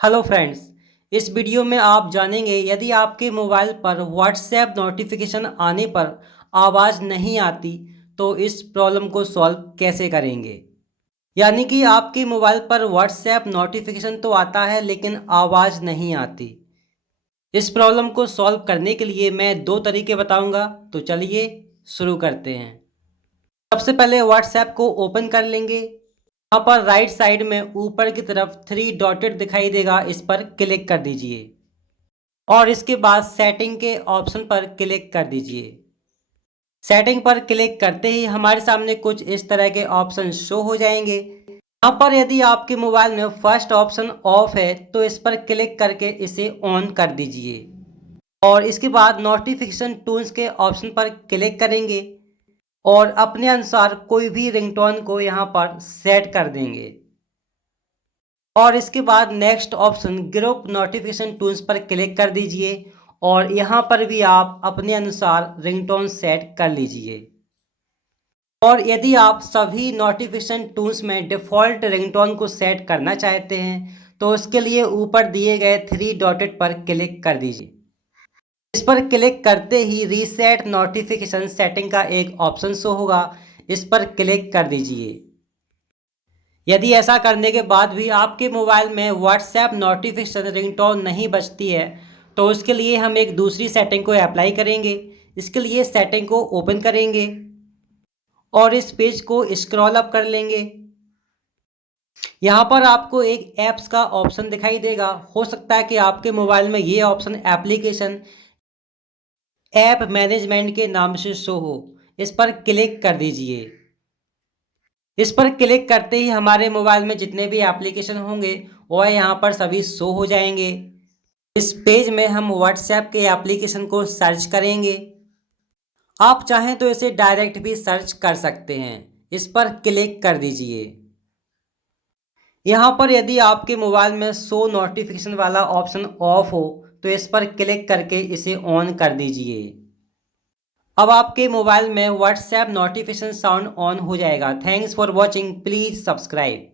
Hello friends. इस video में आप जानेंगे यदि आपके मोबाइल पर व्हाट्सएप नोटिफिकेशन आने पर आवाज़ नहीं आती तो इस प्रॉब्लम को सॉल्व कैसे करेंगे। यानी कि आपके मोबाइल पर व्हाट्सएप नोटिफिकेशन तो आता है लेकिन आवाज़ नहीं आती। इस प्रॉब्लम को सॉल्व करने के लिए मैं दो तरीके बताऊंगा, तो चलिए शुरू करते हैं। सबसे पहले व्हाट्सएप को ओपन कर लेंगे। यहाँ पर राइट साइड में ऊपर की तरफ थ्री डॉटेड दिखाई देगा, इस पर क्लिक कर दीजिए और इसके बाद सेटिंग के ऑप्शन पर क्लिक कर दीजिए। सेटिंग पर क्लिक करते ही हमारे सामने कुछ इस तरह के ऑप्शन शो हो जाएंगे। यहाँ पर यदि आपके मोबाइल में फर्स्ट ऑप्शन ऑफ है तो इस पर क्लिक करके इसे ऑन कर दीजिए और इसके बाद नोटिफिकेशन टूल्स के ऑप्शन पर क्लिक करेंगे और अपने अनुसार कोई भी रिंगटोन को यहाँ पर सेट कर देंगे और इसके बाद next option group notification tools पर क्लिक कर दीजिए और यहाँ पर भी आप अपने अनुसार रिंगटोन सेट कर लीजिए। और यदि आप सभी नोटिफिकेशन टूल्स में डिफ़ॉल्ट रिंगटोन को सेट करना चाहते हैं तो उसके लिए ऊपर दिए गए थ्री डॉटेड पर क्लिक कर दीजिए। इस पर क्लिक करते ही रीसेट नोटिफिकेशन सेटिंग का एक ऑप्शन शो होगा, इस पर क्लिक कर दीजिए। यदि ऐसा करने के बाद भी आपके मोबाइल में व्हाट्सएप नोटिफिकेशन रिंगटोन नहीं बजती है तो उसके लिए हम एक दूसरी सेटिंग को अप्लाई करेंगे। इसके लिए सेटिंग को ओपन करेंगे और इस पेज को स्क्रॉल अप कर लेंगे। यहाँ पर आपको एक ऐप्स का ऑप्शन दिखाई देगा। हो सकता है कि आपके मोबाइल में ये ऑप्शन एप्लीकेशन ऐप मैनेजमेंट के नाम से शो हो, इस पर क्लिक कर दीजिए। इस पर क्लिक करते ही हमारे मोबाइल में जितने भी एप्लीकेशन होंगे वह यहाँ पर सभी शो हो जाएंगे। इस पेज में हम व्हाट्सएप के एप्लीकेशन को सर्च करेंगे। आप चाहें तो इसे डायरेक्ट भी सर्च कर सकते हैं, इस पर क्लिक कर दीजिए। यहाँ पर यदि आपके मोबाइल में शो नोटिफिकेशन वाला ऑप्शन ऑफ हो तो इस पर क्लिक करके इसे ऑन कर दीजिए। अब आपके मोबाइल में व्हाट्सएप नोटिफिकेशन साउंड ऑन हो जाएगा। Thanks for watching, please subscribe.